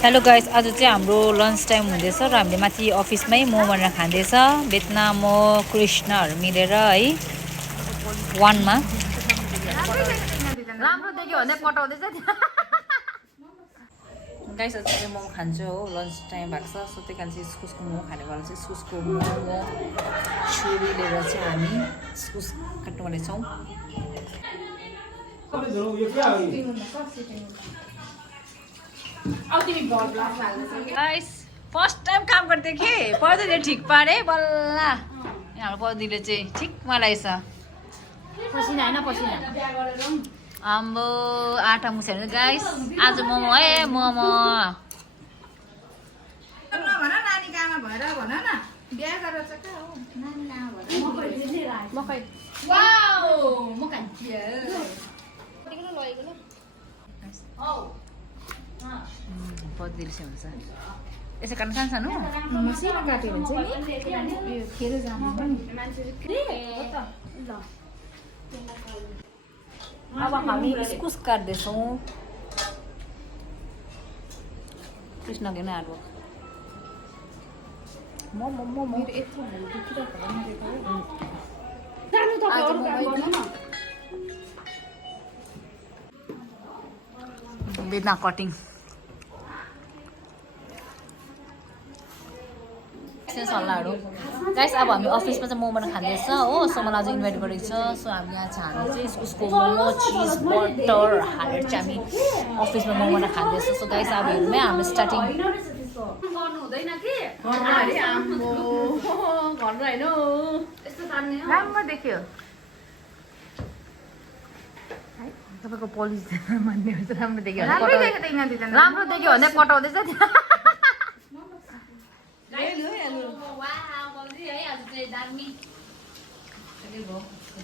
Hello guys, आज चाहिँ हाम्रो लन्च टाइम हुँदैछ र हामीले माथि अफिसमै मोमो बनाएर खाँदैछ। बेतना म कृष्णहरू मिलेर है वानमा। राम्रो देख्यो भने पठाउँदैछ गाइस, आज चाहिँ मोमो खान्छु हो। लन्च टाइम भएको छ, सो त्यही कारण चाहिँ इस्कुसको मोमो खाने वाला चाहिँ इस्कुसको मोमो छुरी लिएर चाहिँ हामी इस्कुस काट्नु भनेछौँ। गाइस फर्स्ट टाइम काम गर्दै कि पर्दिले ठिक पारे बल्ल हाम्रो पर्दिले चाहिँ ठिक मलाइछ। पसिना हैन पसिना आम्बो आटा मुछ्याउनु गाइस। आज मोमो है मोमो। भन नानी कामा भएर भन न बिहा गरेर चाहिँ का हो नानी ना भएर मकै वाउ म कान्थिए तिम्रो लगेको ल औ पर्दिले चाहिँ हुन्छ यसो काट्नु सानो मसिनो काट्यो भने चाहिँ नि यो खेर जानु मान्छेले ल अब हामी इस्कुस काट्दैछौँ। कृष्णले नै आलु मोमो मोमो यत्रो भने दुखिरहेको होला नि जानु त अरु काम गर्नु न बेदना कटिङ सल्लाहहरू गाइस। अब हामी अफिसमा चाहिँ मोमो खाँदैछ हो। सो मलाई आज इन्भाइट गरेको छ। सो हामी यहाँ चाहिँ हामी चाहिँ उसको मोमो चिज बटर हालेर चाहिँ हामी अफिसमा मोमो खाँदैछ। सो गाइस अब हेर्नु है हाम्रो स्टार्टिङ गर्नु हुँदैन कि अरे आम्बो गर्नु हैन यस्तो तान्ने हो राम्रो देख्यो तपाईँको पोलिस मान्ने हुन्छ। राम्रो देख्यो राम्रो देख्यो त यहाँ दिदैन राम्रो देख्यो भने पठाउँदैछ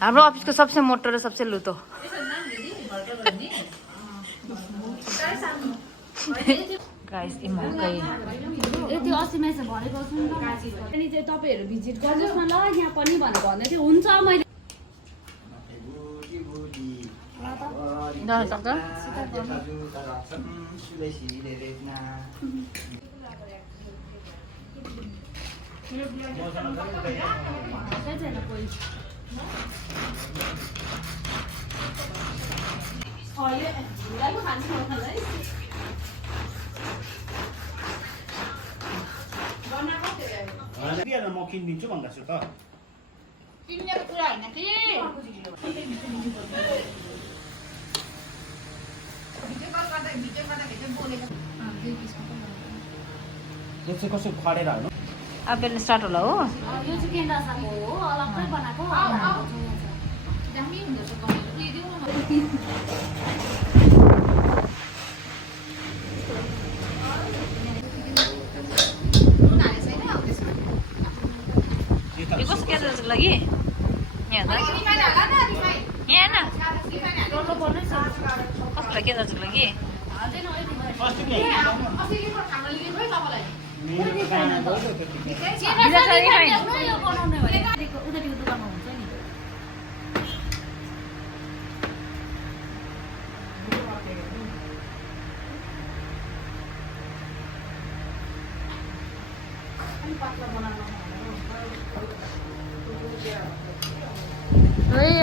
हाम्रो अफिसको सबसे मोटो र सबसे लुतो गाइस। मकै यति 80 माइस भनेको छु नि त अनि चाहिँ तपाईहरु भिजिट गर्नुस् न ल यहाँ पनि भनेर भन्दै थियो हुन्छ मैले जान सक्छ म किनिदिन्छु भन्दा छु त किन्नेको कुरा हैन कि यो चाहिँ कसो खडेर हाल्नु अब बेला स्टार्ट होला हो। यो चाहिँ केन्द्र साको हो अलग्गै बनाएको दामी हुँदछ यो कस्तो केन्द्रको लागि यहाँ कस्तो लागि केन्द्रको लागि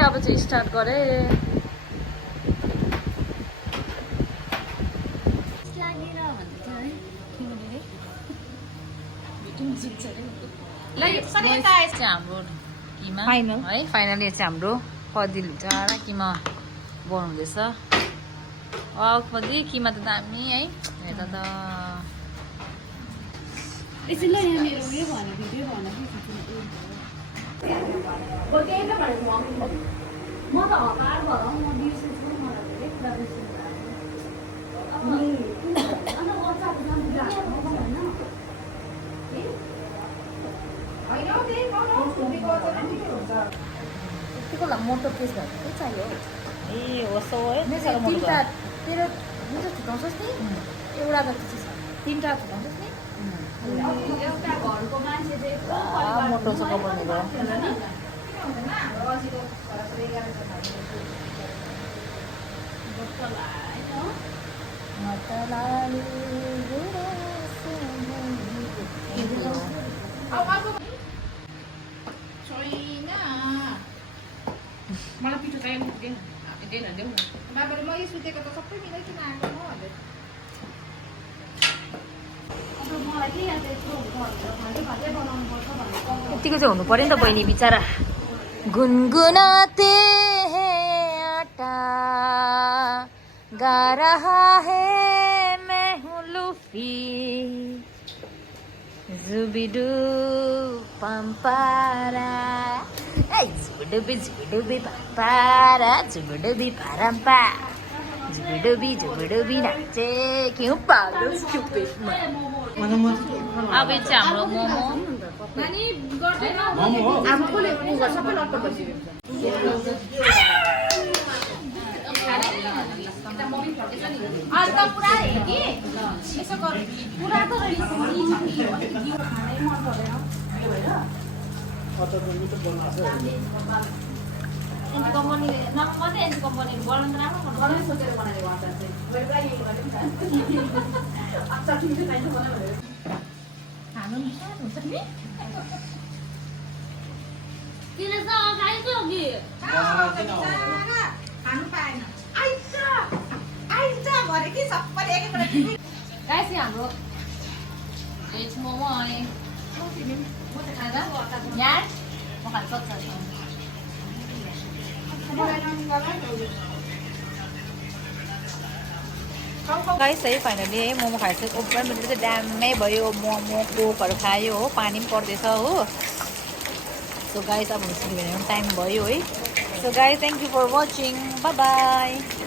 अब चाहिँ स्टार्ट गरे हाम्रो किमा है फाइनली चाहिँ हाम्रो पदिल हुन्छ र किमा बनाउँदैछ। पदि किमा त दामी है हेर्दा त एकछिन ल यहाँ मेरो उयो भन भिडियो भन म त हतार भएर म बिर्सेछु मलाई धेरै कुरा बिर्सेछु अन्त बच्चाको नाम यतिको मोटो पिस भएको के चाहियो ए होस् है तिनवटा तेरो दुईवटा छुट्याउँछस् नि एउटा जति चाहिँ छ तिनवटा छुट्याउँछस् नि एउटा घरको मान्छे चाहिँ मोटो छ कपालको बच्चालाई मतलाली मलाई पिठो चाहियो बाबाले मैले सुतेको त सबै मिलाइकन आएको हो हजुर यतिको चाहिँ हुनु पर्यो नि त बहिनी बिचरा गुनगुनाते हैं आटा गा रहा है मैं हूँ लूफी जुबिडू पम्पारा जुबिडुबी पम्पारा जुबिडुबी परम्पा जुबिडुबी नाचे क्यों पागल स्टुपिड अब चाहिँ हाम्रो मोमो मोमो हो अन्त पुरा हेर कि यसो गर पुरा त खानु पाएन आइज भरे कि सबैले एकैपल्ट गाइस हाम्रो भेज मोमो आए यार म खान सक्छ गाइस है फाइनली है मोमो खाइसक्यो ओभर मिटर चाहिँ ड्यामै भयो मोमो कोकहरू खायो हो पानी पनि पर्दैछ हो सो गाइस अब हुन्छ भने टाइम भयो है so guys thank you for watching bye by